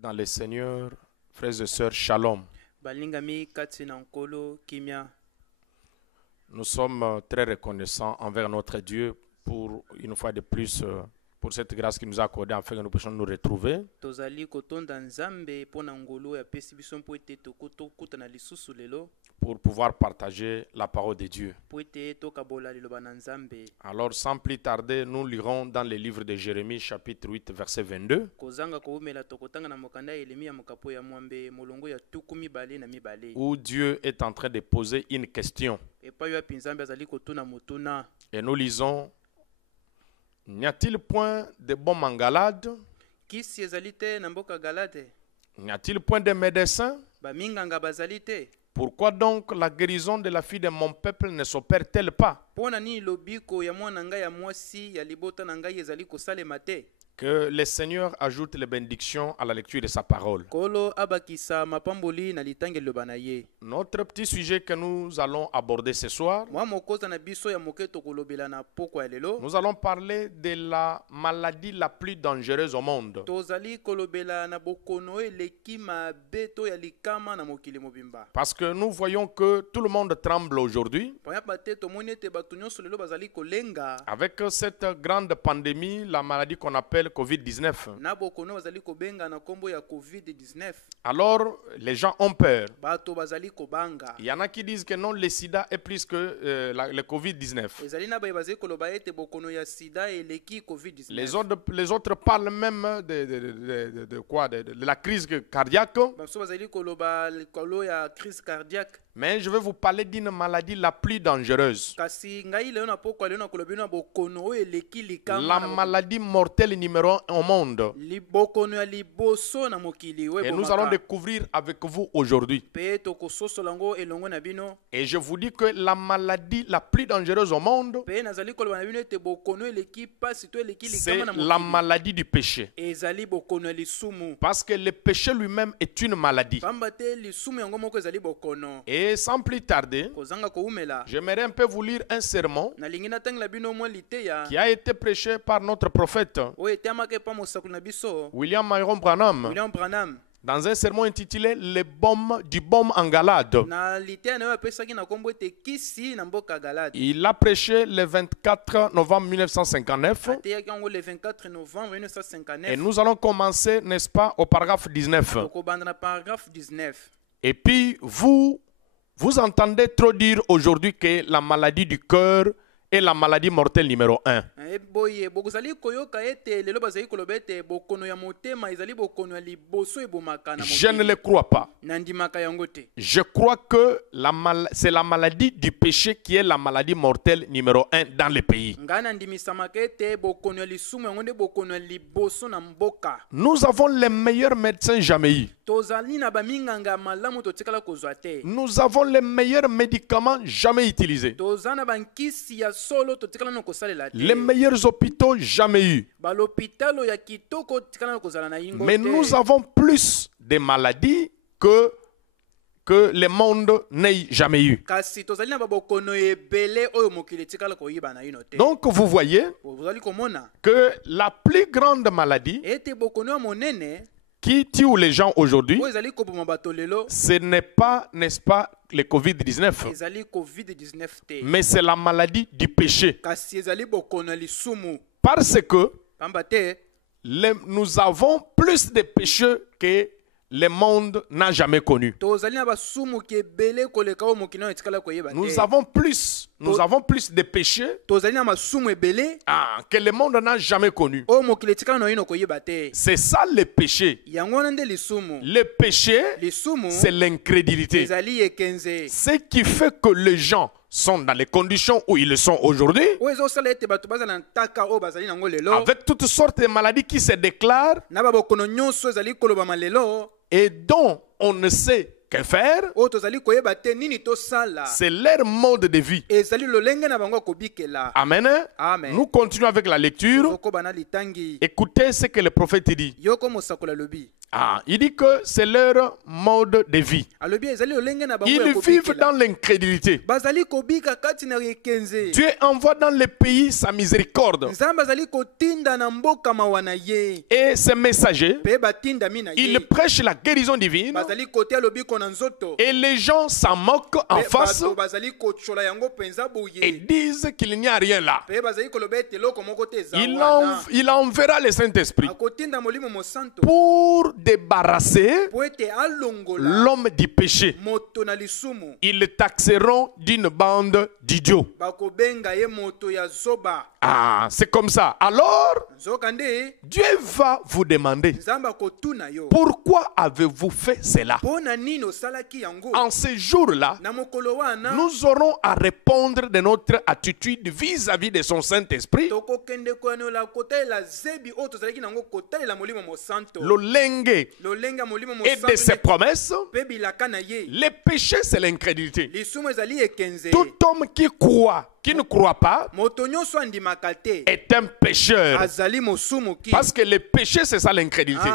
Dans le Seigneur, frères et sœurs, shalom. balingami kati na nkolo kimia. Nous sommes très reconnaissants envers notre Dieu pour une fois de plus pour cette grâce qu'il nous a accordée afin que nous puissions nous retrouver. Tozali kotonda nzambe pona ngolo ya pesi biso mpo ete tokuta na lisusu lelo Pour pouvoir partager la parole de Dieu. mpo ete tokabola liloba na nzambe. Alors sans plus tarder, nous lirons dans le livre de Jérémie chapitre 8 verset 22. Kozanga koumela tokotanga na mokanda ya Yeremia mokapo ya mwambe molongo ya tuku mibale na mibale. Où Dieu est en train de poser une question. Epai ya pinzambe azali kotuna motuna. Et nous lisons, n'y a-t-il point de baume en Galade? Kisi ezali te na mboka Galade? N'y a-t-il point de médecins? Baminganga bazali te? Pourquoi donc la guérison de la fille de mon peuple ne s'opère-t-elle pas? Pona nini lobiko ya mwana ngai ya mwasi ya libota na ngai ezali kosalema te? Que le Seigneur ajoute les bénédictions à la lecture de sa parole. Kolo abakisa mapamboli na litange liloba na ye. Notre petit sujet que nous allons aborder ce soir, Mwa mokoza na biso ya moke tokolobela na poko ya lelo. nous allons parler de la maladie la plus dangereuse au monde. Tozali kolobela na bokono eleki mabe to ya likama na mokili mobimba. Parce que nous voyons que tout le monde tremble aujourd'hui. Panya pate tomoni ete bato nyonso lelo bazali kolenga. Avec cette grande pandémie, la maladie qu'on appelle COVID-19. Na bokono bazali kobenga na kombo ya COVID-19. Alors, les gens ont peur. Bato bazali kobanga. Il y en a qui disent que non, le sida est plus que le COVID-19. Ezali na baye bazali koloba ete bokono ya sida eleki COVID-19. Les autres parlent même de quoi? De la crise cardiaque. Baso bazali koloba likolo ya crise cardiaque. Mais je vais vous parler d'une maladie la plus dangereuse. Kasi ngai leo na poko leo na koloba na bokono eleki likama. La maladie mortelle numéro 1 au monde. Libokono ya liboso na mokili we. Et nous allons découvrir avec vous aujourd'hui. Pe tokososo lango elongo na bino. Et je vous dis que la maladie la plus dangereuse au monde, Pe nazali koloba na bino ete bokono eleki pasi to eleki c'est likama na mokili. la maladie du péché. Ezali bokono ya lisumu. Parce que le péché lui-même est une maladie. Pamba te lisumu yango moko ezali bokono. Et sans plus tarder, Kozanga koumela. j'aimerais un peu vous lire un sermon Nalingi natangela bino mwa liteya. qui a été prêché par notre prophète Oyo etemaka epa mosakoli na biso. William Myron Branham William Branham. dans un sermon intitulé Le baume du baume en Galade. Na liteya na yo apesaki na kombo ete kisi na mboka Galade. Il a prêché le 24 novembre 1959 Ateyaki yango le 24 novembre et 1959. nous allons commencer, n'est-ce pas, au paragraphe 19. Tokobanda na paragraphe 19. Et puis, vous entendez trop dire aujourd'hui que la maladie du cœur est la maladie mortelle numéro 1. Boye bokozali koyoka ete lelo bazali koloba ete bokono ya motema ezali bokono ya liboso ebomaka na Je ne mokili. le crois pas. Nandimaka yango te. Je crois que c'est la maladie du péché qui est la maladie mortelle numéro 1 dans le pays. Nga nandimisamaka ete bokono ya lisumu yango nde bokono ya liboso na mboka. Nous avons les meilleurs médecins jamais eu. Tozali na baminganga malamu totikala kozwa te. Nous avons les meilleurs médicaments jamais utilisés. Toza na bankisi ya solo totikala na kosalela te. Les meilleurs hôpitaux jamais eu. Balopitalo ya kitoko totikala na kozala na yingo te. Mais nous avons plus de maladies que le monde n'ait jamais eu. Kasi tozali na babokono ebele oyo mokili etikala koyiba na yino te. Donc vous voyez Bozali komona que la plus grande maladie ete bokono ya monene qui tue les gens aujourd'hui, oyo ezali koboma bato lelo ce n'est pas, n'est-ce pas, le COVID-19, ezali COVID-19 te. mais c'est la maladie du péché. Kasi ezali bokono ya lisumu. Parce que Pamba te nous avons plus de péchés que le monde n'a jamais connu. tozali na basumu ki ebele koleka oyo mokili oyo etikala koyeba te. Nous avons plus de péchés Tozali na masumu ebele que le monde n'a jamais connu. oyo mokili etikala na yino koyeba te. C'est ça le péché. Yango wana nde lisumu. Le péché, Lisumu c'est l'incrédulité. ezali ekenze. Ce qui fait que les gens sont dans les conditions où ils sont aujourd'hui, Oyo ezosala ete bato bazala na ntaka oyo bazali nango lelo. avec toutes sortes de maladies qui se déclarent Na babokono nyonso ezali kolobama lelo. et dont on ne sait que faire, Oyo tozali koyeba te nini tosala. c'est leur mode de vie. Ezali lolenge na bango kobikela. Amen. Amen. Nous continuons avec la lecture. Yoko bana litangi. Écoutez ce que le prophète dit. Yoko mosakola lobi. Ah, il dit que c'est leur mode de vie. alobi ezali lolenge na bango ya Ils vivent kobikela. dans l'incrédulité. Bazali kobika kati na ekenze. Dieu envoie dans le pays sa miséricorde. Nzambe azali kotinda na mboka mawa na ye. Et ces messagers, Pe batindami na ye. ils prêchent la guérison divine. Bazali kotia lobiko na nzoto. Et les gens s'en moquent en Pe face bato bazali kochola yango penza et boye. disent qu'il n'y a rien là. Pe bazali koloba ete eloko moko te eza Il, wana. il enverra le Saint-Esprit Akotinda molimo mosanto. pour débarrasser Po ete alongola l'homme du péché. moto na lisumu. Ils le taxeront d'une bande d'idiots. Bakobenga ye moto ya zoba. Ah, c'est comme ça. Alors, Nzokande Dieu va vous demander, Nzambe akotuna yo. pourquoi avez-vous fait cela? Pona nini osalaki yango? En ce jour-là, Na mokolo wana nous aurons à répondre de notre attitude vis-à-vis de son Saint-Esprit. tokokende koanola kotalela zebi oyo tozalaki nango kotalela molimo mosanto. Lolenge Lolenga molimo et de ses mosanto promesses. mpe bilaka na ye. Le péché, c'est l'incrédulité. Lisumu ezali ekenze. Tout homme qui croit, qui ne croit pas, Moto nyonso andimaka te est un pécheur. azali mosumu ki. Parce que le péché, c'est ça l'incrédulité.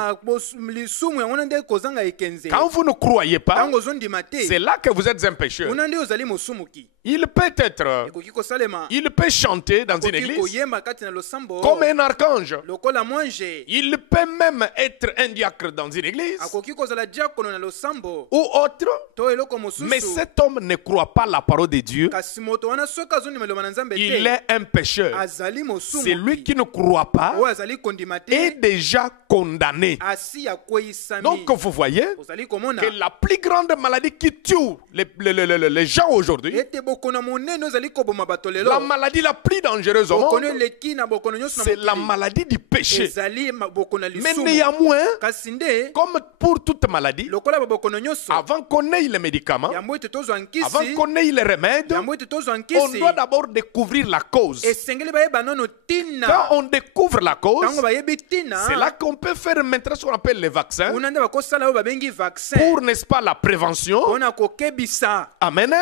Lisumu yango nde kozanga ekenze. Quand vous ne croyez pas, Ntango ozondima te c'est là que vous êtes un pécheur. kuna nde ozali mosumu ki. Il peut être, Ekoki kosalema il peut chanter dans une koki église koyemba kati na losambo comme un archange. lokola mwanje. Il peut même être un diacre dans une église Akoki kozala diakono na losambo ou autre. to eloko Mais mosusu. cet homme ne croit pas la parole de Dieu. Kasi moto wana soki azondima eloma na Nzambe Il te est un pécheur. azali mosumu C'est lui ki. qui ne croit pas Oyo azali kondima est te déjà condamné. asi akweyisami. Donc vous voyez ozali komona que la plus grande maladie qui tue les gens aujourd'hui, ete bokono monene ozali koboma bato la lelo. maladie la plus dangereuse au Bokono monde, eleki na bokono nyonso na c'est la mokili. maladie du péché. Ezali bokono ya Mais lisumu. néanmoins, Kasi nde comme pour toute maladie, lokola babokono nyonso avant qu'on ait les médicaments, yango ete tozwa avant nkisi qu'on ait les remèdes, yango ete tozwa on nkisi doit d'abord découvrir la cause. esengeli bayeba nono Quand tina. on découvre la cause, Ntango bayebi tina c'est là qu'on peut faire maintenant ce qu'on appelle les vaccins kuna nde bakosala oyo babengi vaccin pour, n'est-ce pas, la prévention. mpona kokebisa. Amen.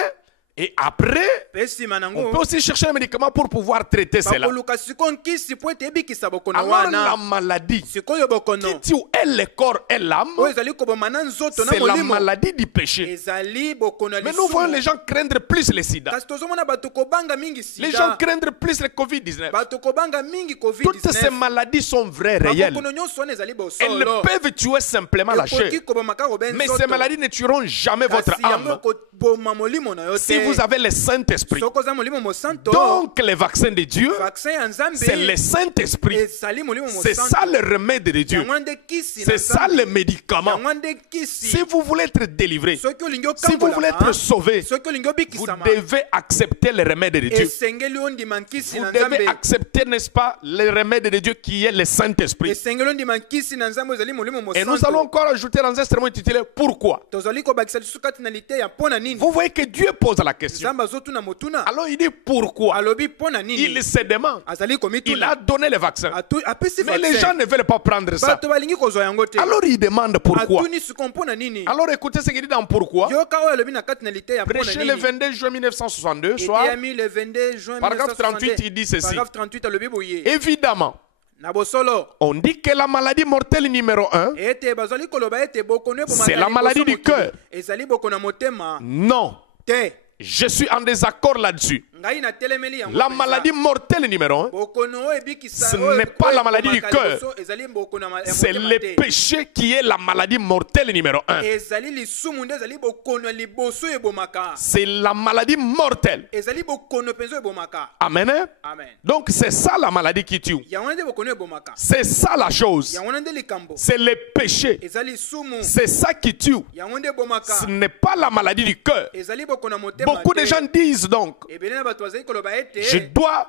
Et après, Mpe nsima on nango peut aussi chercher un médicament pour pouvoir traiter cela. bakoluka sikoyo nkisi po ete ebikisa bokono Alors la wana. maladie Sikoyo bokono qui tue et le corps et l'âme, oyo ezali koboma na nzoto na c'est la molimo maladie du péché. ezali bokono ya Mais nous voyons les lisumu. gens craindre plus le sida. Kasi tozomona bato kobanga mingi Les gens sida, craignent plus le Covid-19. bato kobanga mingi Toutes ces covid-19. maladies sont vraies, réelles. babokono nyonso wana ezali Elles bosolo. peuvent tuer simplement la chair. ekoki koboma kaka kobe Mais ces nzoto. maladies ne tueront jamais votre Kasi yango âme ekoboma molimo na yo si vous te. avez le Saint-Esprit. Soko oza molimo mosanto, Donc, les vaccins de Dieu, vaccin ya Nzambe c'est le Saint-Esprit. ezali molimo C'est mosanto. ça le remède de Dieu. Yango nde kisi na C'est ça Nzambe. le médicament. Yango nde kisi. Si vous voulez être délivré, soki olingi si vous voulez être okambolama, sauvé, soki olingi vous obikisama, devez accepter le remède de Dieu. esengeli ondima nkisi Vous na devez Nzambe. accepter, n'est-ce pas, le remède de Dieu qui est le Saint-Esprit. esengeli ondima nkisi na Nzambe ezali molimo Et nous allons mosanto. encore ajouter dans un instrument intitulé Pourquoi. tozali kobakisa lisusu kati na liteya mpo na nini. Vous voyez que Dieu pose la question. Nzambe azotuna motuna Alors il dit pourquoi. alobi mpo na Il nini. se demande. azali Il a komituna donné le vaccin. apesi Mais les gens vaccin. ne veulent pas prendre ça. bato balingi kozwa yango te. Alors il demande pourquoi. atuni siko mpo na nini. Alors écoutez ce qu'il dit dans Pourquoi. yoka oyo alobi na kati na liteya mpo na Prêché le nini. 22 juin 1962, soit eteyami le 22 juin Paragraphe 38, 1962. il dit ceci. Paragraphe 38 alobi boye. évidemment, na bosolo on dit que la maladie mortelle numéro 1, ete bazali koloba ete bokono ebomaka c'est la liboso maladie du mokili. cœur. ezali bokono ya motema non, te. je suis en désaccord là-dessus. ngai natelemeli yango La penza. maladie mortelle numéro 1, bokono oyo ebikisa Ce oyo n'est pas la maladie du ebomaka cœur. liboso, ezali bokono ya c'est motema le te. péché qui est la maladie mortelle numéro 1. ezali lisumu nde ezali bokono ya liboso oyo ebomaka. C'est la maladie mortelle. ezali bokono mpenza oyo ebomaka. Amen. Hein? amen. Donc c'est ça la maladie qui tue. yango wana nde bokono oyo ebomaka. C'est ça la chose. yango wana nde likambo. C'est le péché. ezali lisumu. C'est ça qui tue. yango nde ebomaka. Ce n'est pas la maladie du cœur. ezali bokono ya motema Beaucoup de te. gens disent donc, ebele na bato bazali koloba je ete dois,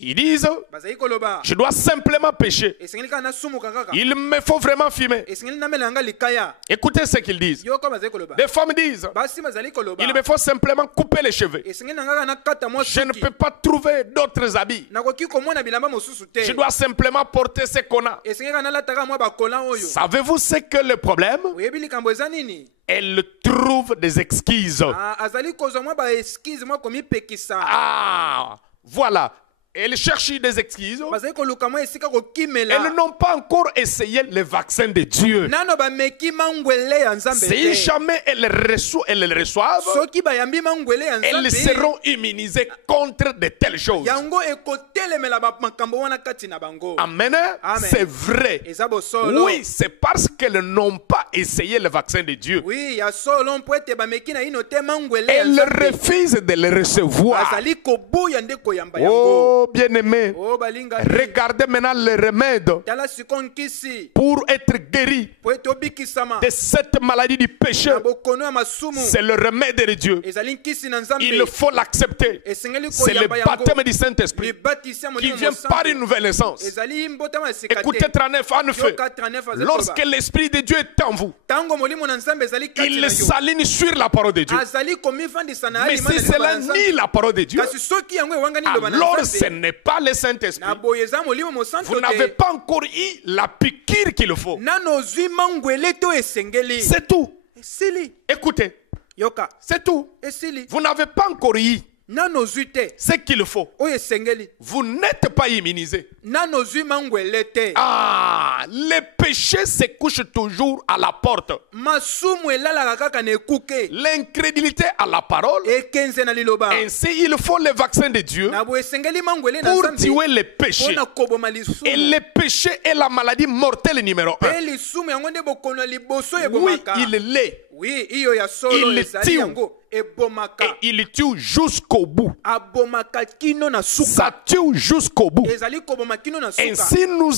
ils disent, bazali koloba je dois simplement pécher. esengeli kaka nasumuka kaka. Il me faut vraiment fumer. esengeli namela yanga likaya. Écoutez ce qu'ils disent. yoka bazali koloba. Des femmes disent, basi bazali koloba. il me faut simplement couper les cheveux. esengeli na kaka nakata mwa Je ne suki. peux pas trouver d'autres habits. nakoki komona bilamba mosusu te. Je dois simplement porter ce qu'on a. esengeli kaka nalataka mwa bakola oyo. Savez-vous ce que le problème? oyebi likambo eza nini. Elle trouve des excuses. azali kozwa mwa baeskize mwa komipekisa. Ah, voilà. Elles cherchent des excuses. bazali koluka mwa esika kokimela Elles n'ont pas encore essayé le vaccin de Dieu. nano bameki mangwele ya nzambe Si te jamais elles le reçoivent, soki bayambi mangwele ya elles nzambe seront immunisées contre de telles choses. yango ekotelemela makambo wana kati na bango Amen. Amen. C'est vrai. eza bosolo Oui, c'est parce qu'elles n'ont pas essayé le vaccin de Dieu. oui ya solo mpo ete bameki na ino te mangwele ya Elles nzambe refusent de le recevoir. bazali kobuya nde koyamba yango Oh, bien-aimé, o balinga regardez maintenant le remède tala siko nkisi pour être guéri po ete obikisama de cette maladie du péché. na bokono ya masumu C'est le remède de Dieu. ezali nkisi na nzambe Il faut l'accepter. esengeli C'est le koyamba yango baptême du Saint-Esprit libatisi ya qui molimo vient par une nouvelle naissance. ezali mbotama ya sika te Écoutez 39, en effet, yoka 39 azali lorsque koloba. l'Esprit de Dieu est en vous, tango molimo na nzambe ezali kati il na yo s'aligne sur la parole de Dieu. azali komifandisa na Mais alima si na liloba cela na nzambe nie la parole de Dieu, kasi soki yango ewangani liloba na alors ce nzambe n'est pas le Saint-Esprit. na boye eza molimo mosantu Vous n'avez te pas encore eu la piqûre qu'il faut. nano ozwi mangwele to esengeli C'est tout. esili Écoutez, yoka c'est tout. esili Vous n'avez pas encore eu nano ozwi te ce qu'il faut. oyo esengeli Vous n'êtes pas immunisé. nano ozwi mangwele te Ah, le péché se couche toujours à la porte. masumu elalaka kaka na ekuke L'incrédulité à la parole. ekenze na liloba Ainsi, il faut le vaccin de Dieu na boye esengeli mangwele na pour nzambe tuer le mpo péché. na koboma Et lisumu le péché est la maladie mortelle numéro 1. mpe lisumu yango nde bokono ya liboso Oui, ebomaka il l'est. oui iyo ya solo Il ezali tue. yango ebomaka Et il tue jusqu'au bout. abomaka kino na Ça suka tue jusqu'au bout. ezali koboma kino na suka Ainsi, nous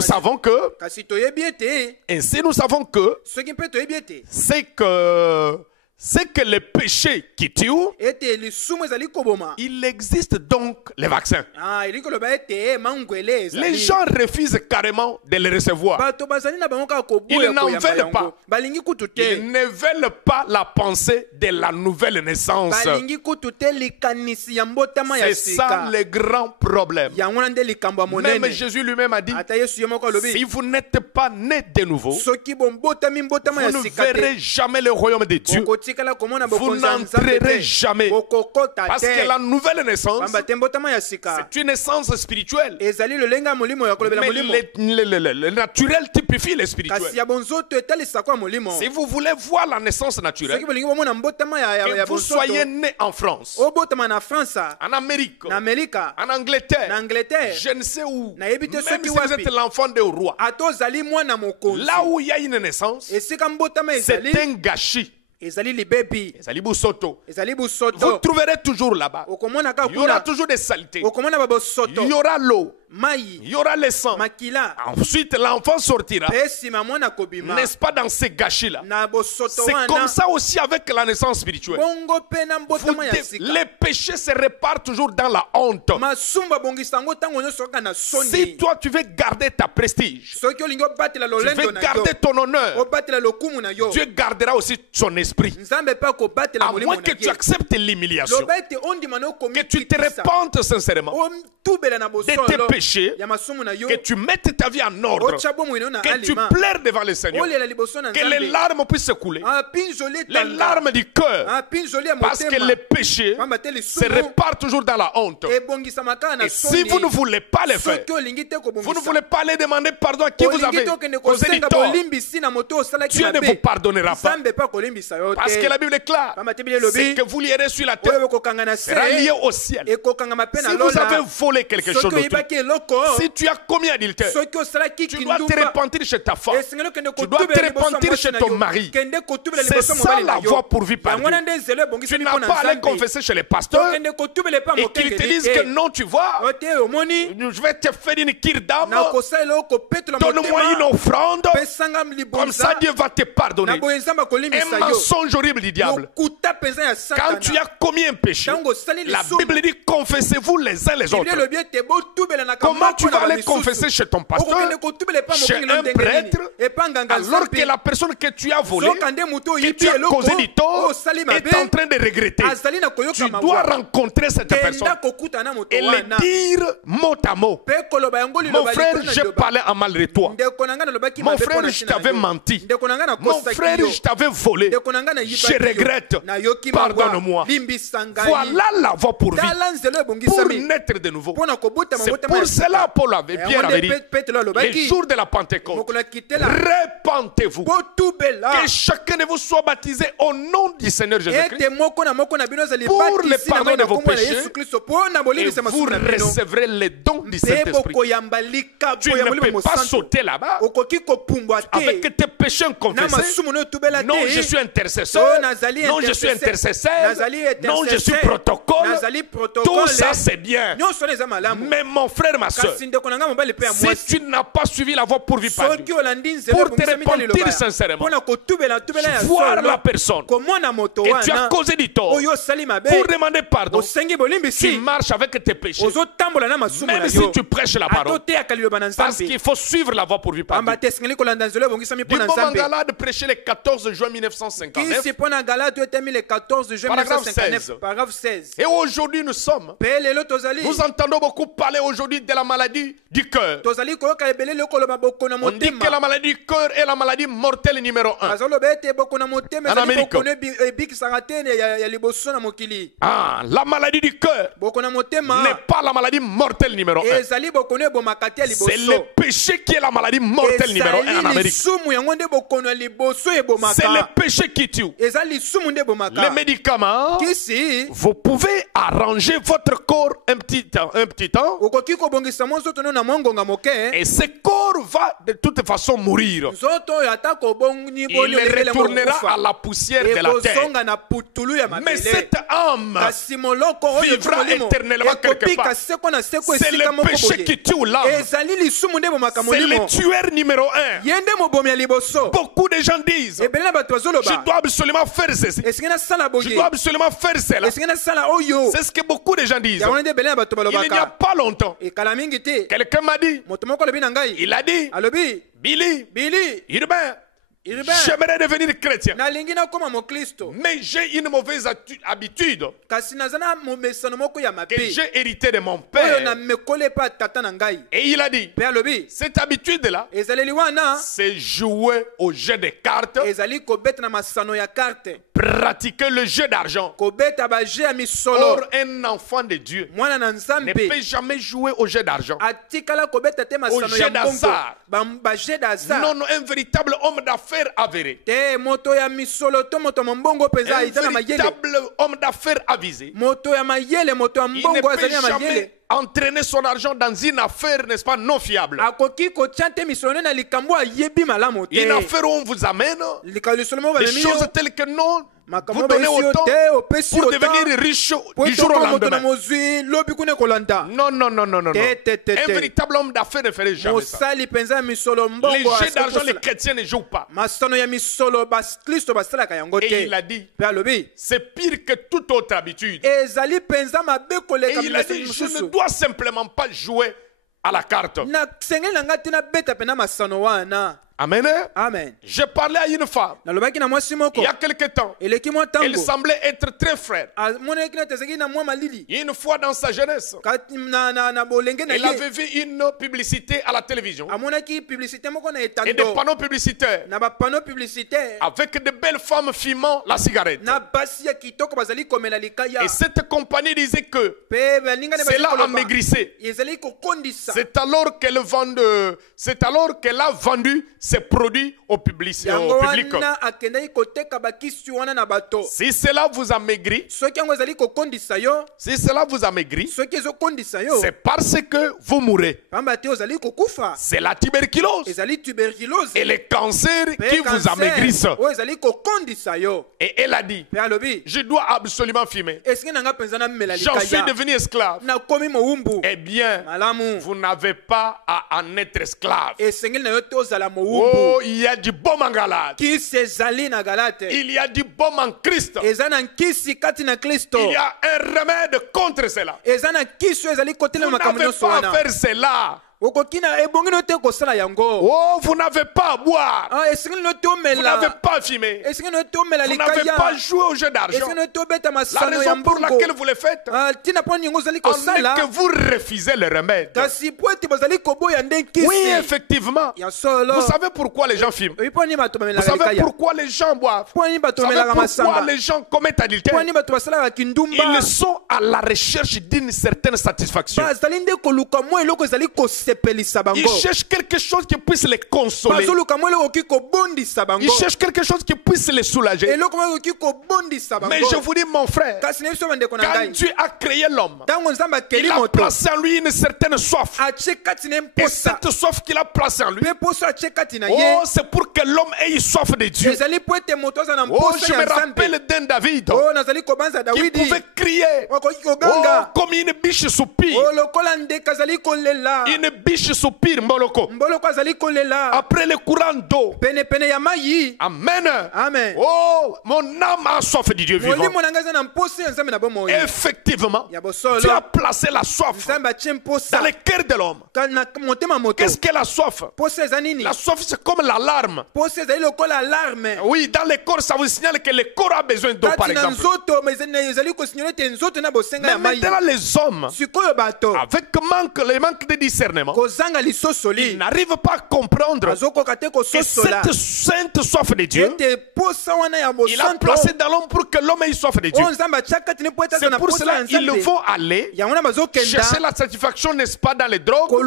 savons que, kasi toyebi ete soki mpe toyebi ete c'est que le péché qui tue, ete lisumu ezali koboma il existe donc les vaccins. eli koloba ete mangwele Les ezali gens refusent carrément de les recevoir. bato bazali na bango kaka Ils koboya n'en koyamba veulent pas. yango balingi kutu Ils te ne veulent pas la pensée de la nouvelle naissance. balingi kutu te likanisi ya mbotama ya C'est ça sika le grand problème. yango na nde likambo ya Même monene Jésus lui-même a dit, ata yesu ye moko si alobi vous n'êtes pas né de nouveau, soki bombotami mbotama vous ya ne sika te verrez jamais le royaume de Dieu. bokotikala komona Vous bokonzi ya nzambe n'entrerez te jamais. bokokota Parce te que la nouvelle naissance, pamba te mbotama ya sika c'est une naissance spirituelle. ezali lolenge ya molimo ya kolobela Mais molimo le naturel typifie le kasi spirituel. ya bonzoto etalisaka ya molimo Si vous voulez voir la naissance naturelle, soki bolingi bomona mbotama ya que vous soyez bonzoto né en France, obotama na france en Amérique, na amerika en na Angleterre, angleterre je ne sais où, nayebi te même soki si vous wapi êtes l'enfant de roi, ata ozali mwana mokonzi là où il y a une naissance, esika mbotama c'est ezali un gâchis. ezali libebi Ezali Busoto. ezali Vous busoto trouverez toujours là-bas. okomona kaka Il y aura kuna toujours des saletés. okomona babosoto Il y aura l'eau. mai Il y aura le sang. makila Ensuite, l'enfant sortira. mpe nsima mwana kobima N'est-ce pas dans ces gâchis-là? na bosoto C'est comme wana ça aussi avec la naissance spirituelle. bongo mpe na mbotama ya sika Les péchés se réparent toujours dans la honte. masumu babongisa yango ntango nyonso kaka na Si soni toi tu veux garder ta prestige, soki olingi obatela tu lolendo veux na yo garder ton honneur, obatela lokumu na yo Dieu gardera aussi son esprit. nzambe mpe akobatela À molimo moins na que tu ye acceptes l'humiliation, loba ete ondima na que tu te okomikitisa repentes sincèrement, otubela na de tes bosolo péchés, ya masumu na yo que tu mettes ta vie en ordre, otya bomoi na yo na que tu alima pleures devant le Seigneur, olela liboso na que les nzambe larmes puissent se couler, apinzoli les etanda larmes du cœur, apinzoli ya parce que motema les péchés pamba te se lisumu répartent toujours dans la honte. ebongisama kaka na Et si vous ne soni voulez pas le faire, soki olingi te vous ne kobongisa voulez pas aller demander pardon à qui vous olingi avez te okende causé du kosenga tort, bolimbisi na moto osalaki Dieu ne vous mabe pardonnera pas. nzambe mpe akolimbisa yo Parce que te la Bible est claire. pamba te bile elobi C'est que vous lierez sur la oyo terre, bokokanga na sera se lié au ciel. ekokangama mpe na Si vous avez lola volé quelque chose soki d'autrui, oyebaki eloko si tu as commis adultère, soki osalaki tu dois te kindumba repentir chez ta femme. esengeli okende Tu dois te kotubela liboso ya repentir mwasi chez na ton yo mari. kende kotubela C'est liboso ya ça mobali na la yo voie pourvue par yango Dieu. na nde nzela Tu ebongisami n'as mpo na pas à aller nzambe confesser chez les pasteurs tokende kotubela epa et qu'ils te mokengeli disent que non, tu vois, ote omoni je vais te faire une kir d'âme, nakosalela yo kopetola donne-moi une motema offrande, pesanga comme ça libonza Dieu va te pardonner. na boye nzambe Un akolimbisa yo mensonge horrible du diable. lokuta mpenza ya Quand tu satana as commis un péché, ntango osali la lisumu Bible dit confessez-vous les uns les biblia autres. elobi ete botubelana Comment tu vas aller confesser chez ton pasteur, chez un prêtre, alors que la personne que tu as volée, que tu as causé du tort, est en train de regretter? Tu dois rencontrer cette personne et le dire mot à mot. Mon frère, j'ai parlé en mal de toi. Mon frère, je t'avais menti. Mon frère, je t'avais volé. Je regrette. Pardonne-moi. Voilà la voie pour vivre, pour naître de nouveau. C'est pour cela Paul avait bien dit, les jours de la Pentecôte, repentez-vous, que chacun de vous soit baptisé au nom du Seigneur Jésus-Christ pour le pardon de vos péchés, et vous recevrez les dons du Saint-Esprit. Tu ne peux pas sauter là-bas avec tes péchés confessés. Non, je suis intercesseur. Non, je suis intercesseur. Non, je suis protocole. Tout ça, c'est bien. Mais mon frère, ma soeur, si tu n'as pas suivi la voie pour vivre par Dieu, pour te repentir sincèrement, voir la personne que tu as causé du tort, pour demander pardon, tu marches avec tes péchés, même si tu prêches la parole, parce qu'il faut suivre la voie pour vivre par Dieu. Du moment Galade de prêcher le 14 juin 1959, paragraphe 16. Et aujourd'hui nous sommes, nous entendons beaucoup parler aujourd'hui de la maladie du cœur. On dit que la maladie du cœur est la maladie mortelle numéro 1 en Amérique. Ah, la maladie du cœur n'est pas la maladie mortelle numéro 1. C'est le péché qui est la maladie mortelle numéro 1 en Amérique. C'est le péché qui tue. Les médicaments, vous pouvez arranger votre corps un petit temps. Et ce corps va de toute façon mourir. Il retournera à la poussière de la terre. Mais cette âme vivra éternellement quelque part. C'est le péché qui tue l'âme. C'est le tueur numéro 1. Beaucoup de gens disent, je dois absolument faire ceci, je dois absolument faire cela. C'est ce que beaucoup de gens disent. Il n'y a pas longtemps, quelqu'un m'a dit, il a dit, Billy, Urbain, j'aimerais devenir chrétien, mais j'ai une mauvaise habitude que j'ai hérité de mon père. Et il a dit, cette habitude-là, c'est jouer au jeu de cartes, pratiquer le jeu d'argent. Or, un enfant de Dieu ne peut jamais jouer au jeu d'argent, au jeu d'hasard. Non, un véritable homme d'affaires avéré, un véritable homme d'affaires avisé, il ne peut jamais entraîner son argent dans une affaire, n'est-ce pas, non fiable. Une affaire où on vous amène des choses telles que non, vous donnez autant pour devenir riche du jour au lendemain. Non. Un véritable homme d'affaires ne ferait jamais ça. Les jeux d'argent, les chrétiens ne jouent pas. Et il a dit, c'est pire que toute autre habitude. Et il a dit, je ne dois simplement pas jouer à la carte. Amen. Amen. Je parlais à une femme il y a quelque temps. Elle semblait être très frère. Une fois dans sa jeunesse, elle avait vu une publicité à la télévision et des panneaux publicitaires avec de belles femmes fumant la cigarette. Et cette compagnie disait que cela amaigrissait. C'est alors qu'elle a vendu ses produits au public. Si cela vous amaigrit, c'est parce que vous mourrez. C'est la tuberculose et les cancers qui vous amaigrissent. Et elle a dit, je dois absolument fumer. J'en suis devenu esclave. Eh bien, vous n'avez pas à en être esclave. Oh, il y a du baume en Galate. Il y a du baume en Christ. Il y a un remède contre cela. Vous n'avez pas à faire cela. Oh, vous n'avez pas à boire. Vous n'avez pas à fumer. Vous n'avez pas à jouer au jeu d'argent. La raison pour laquelle vous le faites, est que vous refusez le remède. Oui, effectivement. Vous savez pourquoi les gens fument. Vous savez pourquoi les gens boivent. Vous savez pourquoi les gens commettent adultère. Ils sont à la recherche d'une certaine satisfaction. Ils cherchent quelque chose qui puisse les consoler. Ils cherchent quelque chose qui puisse les soulager. Mais je vous dis, mon frère, quand Dieu a créé l'homme, il a placé en lui une certaine soif. Et cette soif qu'il a placée en lui, oh, c'est pour que l'homme ait soif de Dieu. Oh, je me rappelle d'un David qui pouvait crier, oh, comme une biche soupire. Une biche soupire, Mboloko. Après le courant d'eau. Amen. Oh, mon âme a soif de Dieu vivant. Effectivement, Dieu a placé la soif dans le cœur de l'homme. Qu'est-ce que la soif? La soif, c'est comme l'alarme. Oui, dans le corps, ça vous signale que le corps a besoin d'eau, par exemple. Mais maintenant, les hommes, avec le manque de discernement, ils n'arrivent pas à comprendre que cette sainte soif de Dieu, il a placé dans l'homme pour que l'homme ait soif de Dieu. C'est pour cela qu'ils vont aller chercher la satisfaction, n'est-ce pas, dans les drogues, dans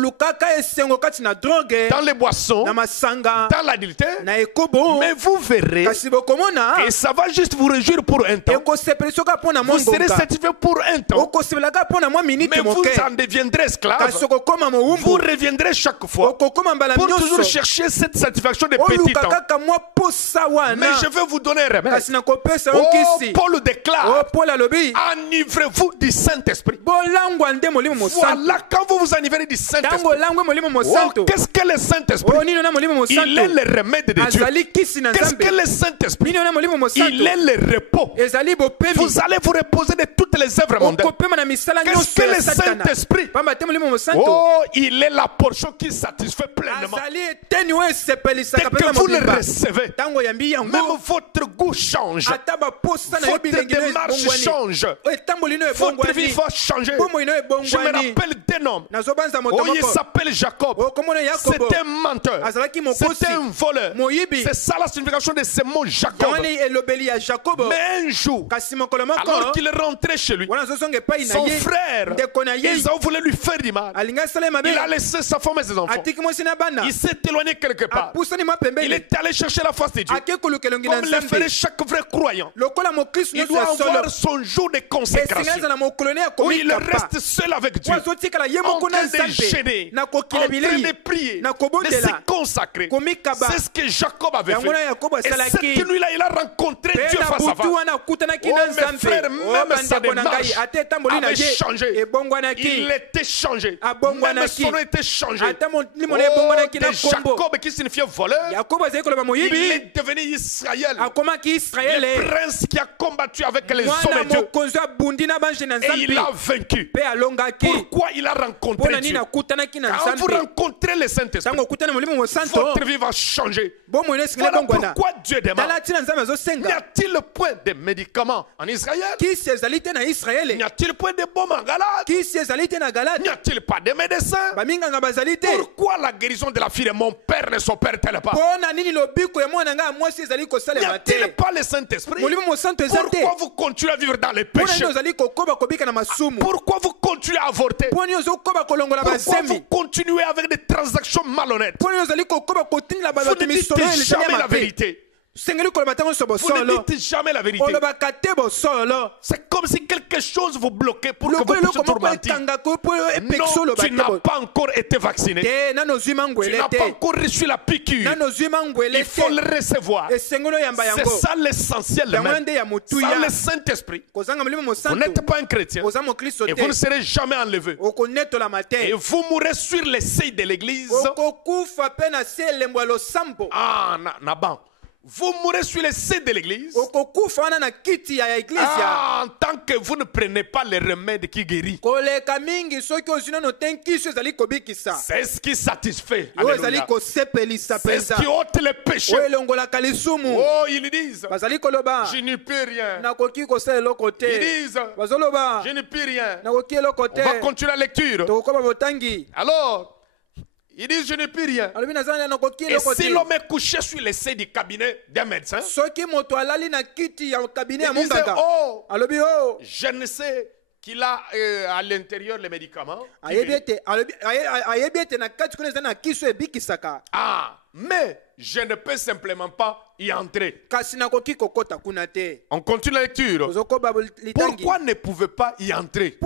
les boissons, dans l'adultère. Mais vous verrez que ça va juste vous réjouir pour un temps. Vous serez satisfait pour un temps. Mais vous en deviendrez esclave. Vous reviendrez chaque fois pour toujours chercher cette satisfaction de petit temps. Mais je vais vous donner un remède. Oh, Paul déclare, enivrez-vous du Saint-Esprit. Voilà, quand vous vous enivrez du Saint-Esprit, oh, qu'est-ce que le Saint-Esprit? Il est le remède de Dieu. Qu'est-ce que le Saint-Esprit? Il est le repos. Vous allez vous reposer de toutes les œuvres mondaines. Qu'est-ce que le Saint-Esprit? Oh, il est la portion qui satisfait pleinement. Dès que vous le recevez, même votre goût change. Votre démarche change. Votre vie va changer. Je me rappelle d'un homme. Oh, il s'appelle Jacob. C'était un menteur. C'était un voleur. C'est ça la signification de ce mot Jacob. Mais un jour, alors qu'il rentrait chez lui, son frère Ésaü voulait lui faire du mal. Il a laissé sa femme et ses enfants. Il s'est éloigné quelque part. Il est allé chercher la face de Dieu. Comme le ferait chaque vrai croyant. Il doit avoir son jour de consécration où il reste seul avec Dieu, en train de gêner, en train de prier, de se consacrer. C'est ce que Jacob avait fait. Et cette nuit-là, il a rencontré Dieu face à face. Oh, mes frères, même sa démarche avait changé. Il était changé. Même son nom était changé. Oh, de Jacob qui signifiait voleur, il est devenu Israël, le prince qui a combattu avec les hommes et Dieu. Et il a vaincu. Pourquoi il a rencontré Dieu? Quand vous rencontrez le Saint-Esprit, votre vie va changer. Voilà pourquoi Dieu demande: n'y a-t-il point de médicaments en Israël? N'y a-t-il point de baume en Galate? N'y a-t-il pas de médecins? Pourquoi la guérison de la fille de mon père ne s'opère-t-elle pas? N'y a-t-il pas le Saint-Esprit? Pourquoi vous continuez à vivre dans les péchés? Pourquoi vous continuez à avorter? Pourquoi vous continuez avec des transactions malhonnêtes? Vous ne dites jamais la vérité. Vous ne dites jamais la vérité. C'est comme si quelque chose vous bloquait pour que vous puissiez tourmenter. Non, tu n'as pas encore été vacciné. Tu n'as pas encore reçu la piqûre. Il faut le recevoir. C'est ça l'essentiel même. Sans le Saint-Esprit, vous n'êtes pas un chrétien et vous ne serez jamais enlevé. Et vous mourrez sur les seuils de l'église. Ah, Naban. Vous mourrez sur les seuils de l'église. Ah, en tant que vous ne prenez pas les remèdes qui guérissent. C'est ce qui satisfait. C'est ce qui ôte les péchés. Oh, ils disent, je n'y peux rien. Ils disent, je n'y peux rien. On va continuer la lecture. Alors, ils disent, je ne peux rien. Et si l'homme est couché sur les seuils du cabinet d'un médecin, il disait, oh, je ne sais qu'il a à l'intérieur les médicaments. Ah, mais je ne peux simplement pas y entrer. On continue la lecture. Pourquoi ne pouvez pas y entrer?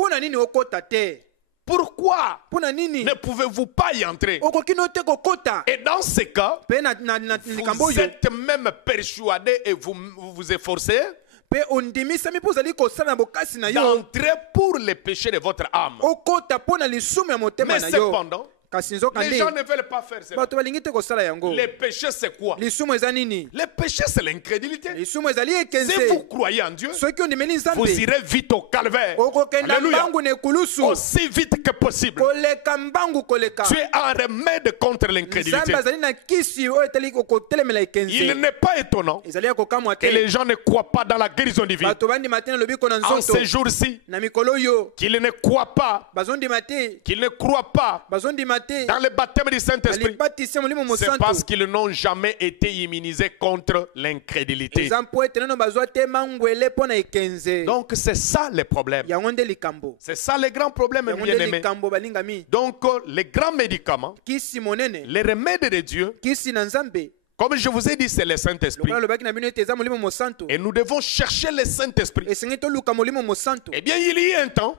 Pourquoi ne pouvez-vous pas y entrer? Et dans ce cas, vous êtes même persuadé et vous vous efforcez d'entrer pour les péchés de votre âme. Mais cependant, les gens ne veulent pas faire cela. Les péchés, c'est quoi? Les péchés, c'est l'incrédulité. Si vous croyez en Dieu, vous irez vite au calvaire. Alléluia. Aussi vite que possible. Tu es un remède contre l'incrédulité. Il n'est pas étonnant que les gens ne croient pas dans la guérison divine. En ces jours-ci, qu'ils ne croient pas, dans le baptême du Saint-Esprit, c'est parce qu'ils n'ont jamais été immunisés contre l'incrédulité. Donc c'est ça le problème. C'est ça le grand problème, bien-aimé. Donc les grands médicaments, les remèdes de Dieu, comme je vous ai dit, c'est le Saint-Esprit. Et nous devons chercher le Saint-Esprit. Eh bien, il y a un temps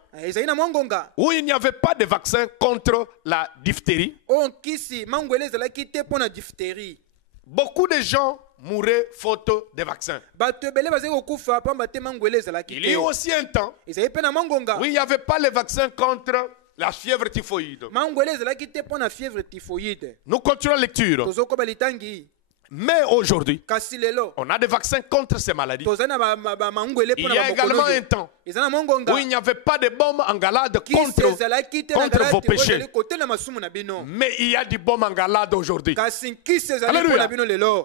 où il n'y avait pas de vaccin contre la diphtérie. Beaucoup de gens mouraient faute de vaccins. Il y a aussi un temps où il n'y avait pas le vaccin contre la fièvre typhoïde. Nous continuons la lecture. Mais aujourd'hui, on a des vaccins contre ces maladies. Il y a également un temps où il n'y avait pas de bombe en galade contre vos péchés. Mais il y a du bombe en galade aujourd'hui. Alléluia.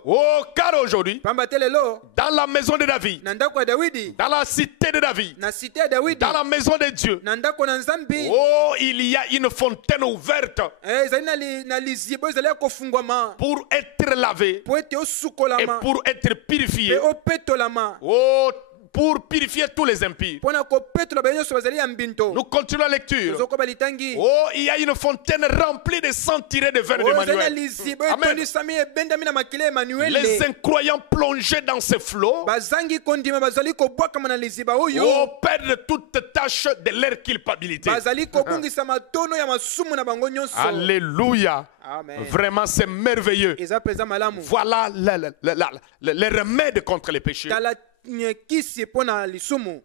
Oh, car aujourd'hui, dans la maison de David, dans la cité de David, dans la maison de Dieu, oh, il y a une fontaine ouverte pour être lavé et pour être purifié. Oh, pour purifier tous les impies. Nous continuons la lecture. Oh, il y a une fontaine remplie de sang tiré de veine d'Emmanuel. Les incroyants plongés dans ces flots, oh, perdent toute tâche de leur culpabilité. Alléluia. Amen. Vraiment, c'est merveilleux. Voilà le remède contre les péchés.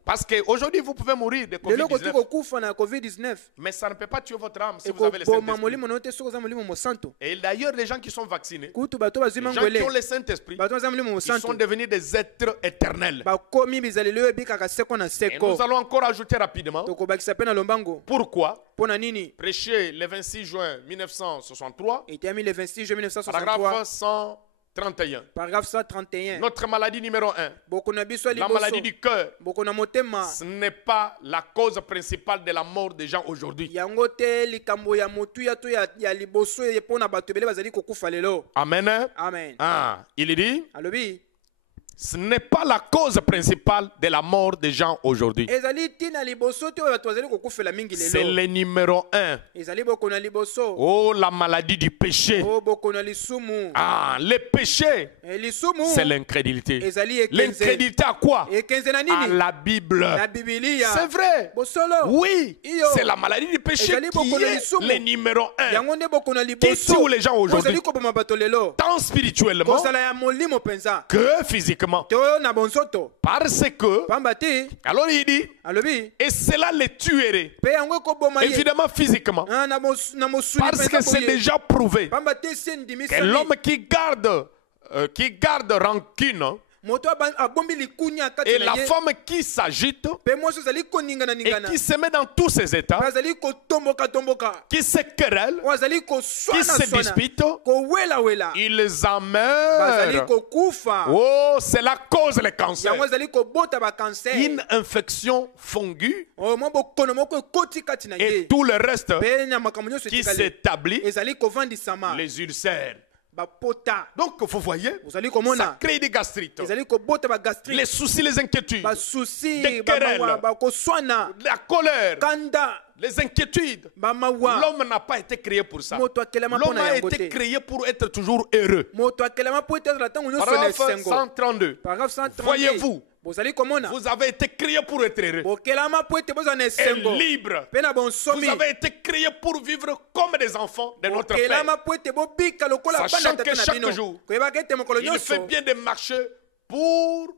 Parce qu'aujourd'hui, vous pouvez mourir de COVID-19. Mais ça ne peut pas tuer votre âme si vous avez le Saint-Esprit. Et d'ailleurs, les gens qui sont vaccinés, les gens qui ont le Saint-Esprit, ils sont devenus des êtres éternels. Et nous allons encore ajouter rapidement. Pourquoi? Prêché le 26 juin 1963, paragraphe 131. Paragraphe 131. Notre maladie numéro 1, la maladie du cœur, ce n'est pas la cause principale de la mort des gens aujourd'hui. Amen. Amen. Ah, il dit, ce n'est pas la cause principale de la mort des gens aujourd'hui. C'est le numéro 1. Oh, la maladie du péché. Ah, le péché, c'est l'incrédulité. L'incrédulité à quoi? À la Bible. C'est vrai. Oui, c'est la maladie du péché qui est le numéro 1. Qui tue les gens aujourd'hui, tant spirituellement que physiquement. Parce que, alors il dit, et cela les tuerait, évidemment physiquement, parce que c'est déjà prouvé que l'homme qui garde rancune, et la femme qui s'agite et qui se met dans tous ses états, qui se querelle, qui se dispute, ils en meurent. Oh, c'est la cause le cancer. Une infection fongue et tout le reste qui s'établit, les ulcères. Donc vous voyez, ça crée des gastrites, les soucis, les inquiétudes, des querelles, la colère, les inquiétudes. L'homme n'a pas été créé pour ça. L'homme a été créé pour être toujours heureux. Paragraphe 132. Voyez-vous, vous avez été créé pour être heureux et libre. Vous avez été créé pour vivre comme des enfants de notre Père, sachant que chaque jour il fait bien de marcher pour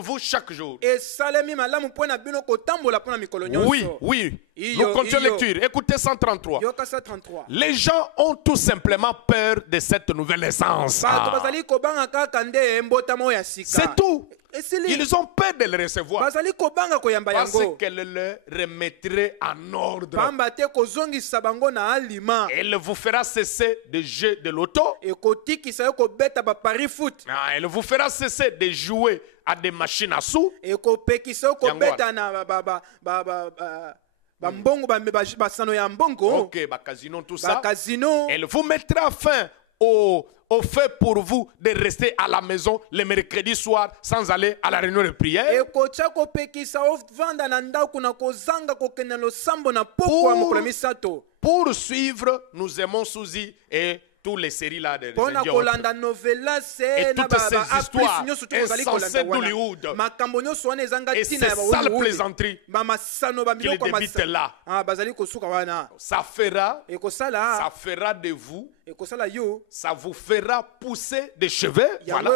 vous chaque jour. Oui. Nous continuons la lecture. Écoutez 133. Les gens ont tout simplement peur de cette nouvelle naissance. C'est tout. Ils ont peur de le recevoir parce qu'elle le remettrait en ordre. Elle vous fera cesser de jouer de l'auto. Elle vous fera cesser de jouer à des machines à sous. Ok, casino, tout ça. Elle vous mettra fin au fait pour vous de rester à la maison le mercredi soir sans aller à la réunion de prière. Pour suivre, nous aimons Suzy et toutes les séries là de et toutes ces histoires insensées d'Hollywood et ces sales plaisanteries qu'ils débitent là, ça fera de vous, ça vous fera pousser des cheveux. Voilà.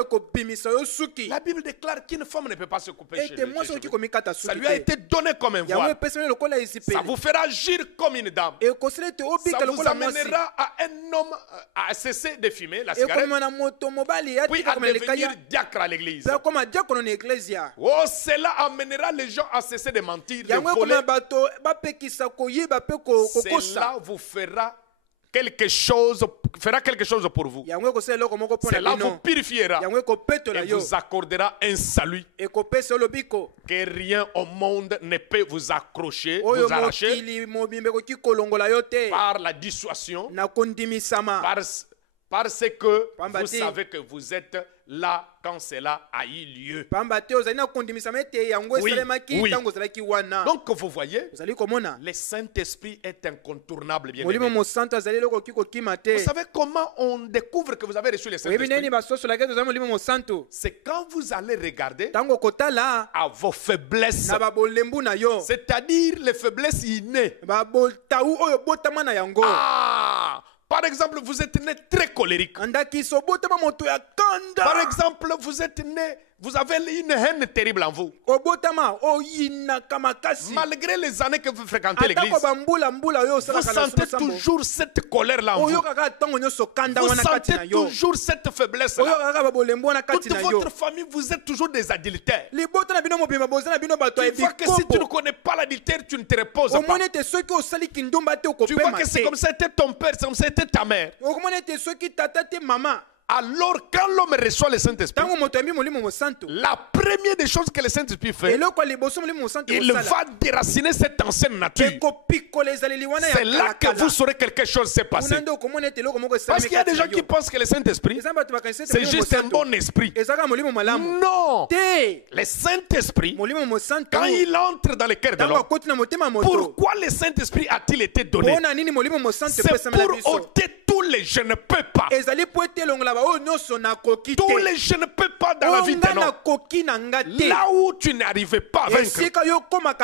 La Bible déclare qu'une femme ne peut pas se couper les cheveux. Ça lui a été donné comme un voile. Ça vous fera agir comme une dame. Ça vous amènera à un homme à cesser de fumer la cigarette, puis à devenir diacre à l'église. Oh, cela amènera les gens à cesser de mentir, de voler. Cela vous fera quelque chose pour vous. Cela vous purifiera et vous accordera un salut que rien au monde ne peut vous accrocher, vous arracher par la dissuasion, parce que vous savez que vous êtes là quand cela a eu lieu. Oui. Donc vous voyez, le Saint-Esprit est incontournable, bien aimé. Vous savez comment on découvre que vous avez reçu le Saint-Esprit? C'est quand vous allez regarder à vos faiblesses, c'est-à-dire les faiblesses innées. Par exemple, vous êtes né très colérique. Par exemple, vous avez une haine terrible en vous. Malgré les années que vous fréquentez l'église, vous sentez toujours cette colère-là en vous. Vous sentez toujours cette faiblesse-là. Toute votre famille, vous êtes toujours des adultères. Tu vois que si tu ne connais pas l'adultère, tu ne te reposes pas. Tu vois que c'est comme ça était ton père, c'est comme ça était ta mère. Alors, quand l'homme reçoit le Saint-Esprit, la première des choses que le Saint-Esprit fait, il va déraciner cette ancienne nature. C'est là que vous saurez que quelque chose s'est passé. Parce qu'il y a des gens qui pensent que le Saint-Esprit, c'est juste un bon esprit. Non. Le Saint-Esprit, quand il entre dans le cœur de l'homme, pourquoi le Saint-Esprit a-t-il été donné? C'est pour ôter tous les je ne peux pas. Tous les je ne peux pas dans la vie d'un homme. Là où tu n'arrivais pas à vaincre,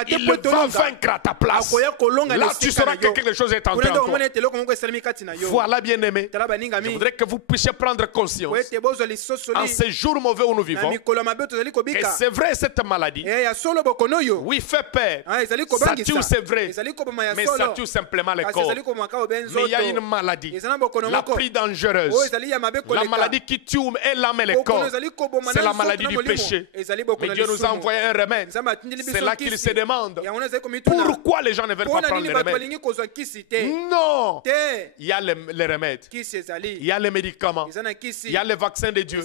il va vaincre à ta place. Là tu sauras que quelque chose est en train de toi. Voilà, bien-aimé. Je voudrais que vous puissiez prendre conscience en ces jours mauvais où nous vivons que c'est vrai, cette maladie, oui, fait peur. Ça tue, c'est vrai, mais ça tue simplement le corps. Mais il y a une maladie, la plus dangereuse, la maladie qui tue et l'âme et le corps, c'est la maladie du péché. Mais Dieu nous a envoyé un remède. C'est là qu'il se demande pourquoi les gens ne veulent pas prendre le remède. Non, il y a les remèdes, il y a les médicaments, il y a le vaccin de Dieu,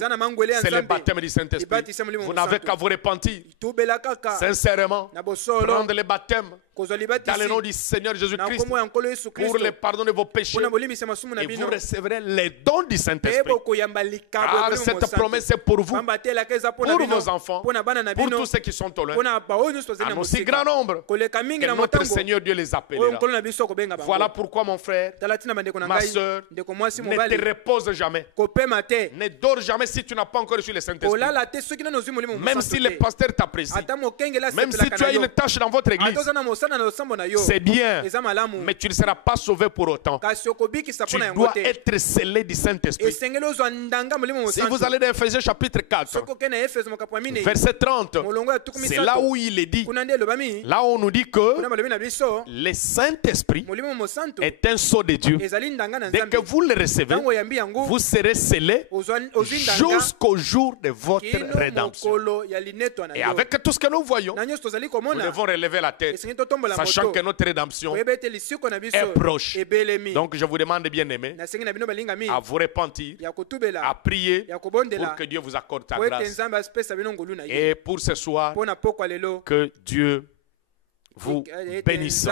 c'est le baptême du Saint-Esprit. Vous n'avez qu'à vous repentir sincèrement, prendre le baptême dans le nom du Seigneur Jésus-Christ pour le pardon de vos péchés, et vous recevrez les dons du Saint-Esprit. Car cette promesse est pour vous, pour vos enfants, pour tous ceux qui sont au loin, en aussi grand nombre que notre Seigneur Dieu les appellera. Voilà pourquoi, mon frère, ma soeur, ne te repose jamais, ne dors jamais si tu n'as pas encore reçu le Saint-Esprit. Même si le pasteur t'apprécie, même si tu as une tâche dans votre église, c'est bien, mais tu ne seras pas sauvé pour autant. Tu dois être scellé du Saint-Esprit. Si vous allez dans Ephésiens chapitre 4, verset 30, c'est là où il est dit, là où on nous dit que le Saint-Esprit est un sceau de Dieu. Dès que vous le recevez, vous serez scellé jusqu'au jour de votre rédemption. Et avec tout ce que nous voyons, nous devons relever la tête, sachant que notre rédemption est proche. Donc je vous demande, bien aimé, à vous repentir, à prier pour que Dieu vous accorde sa grâce. Et pour ce soir, que Dieu vous bénisse.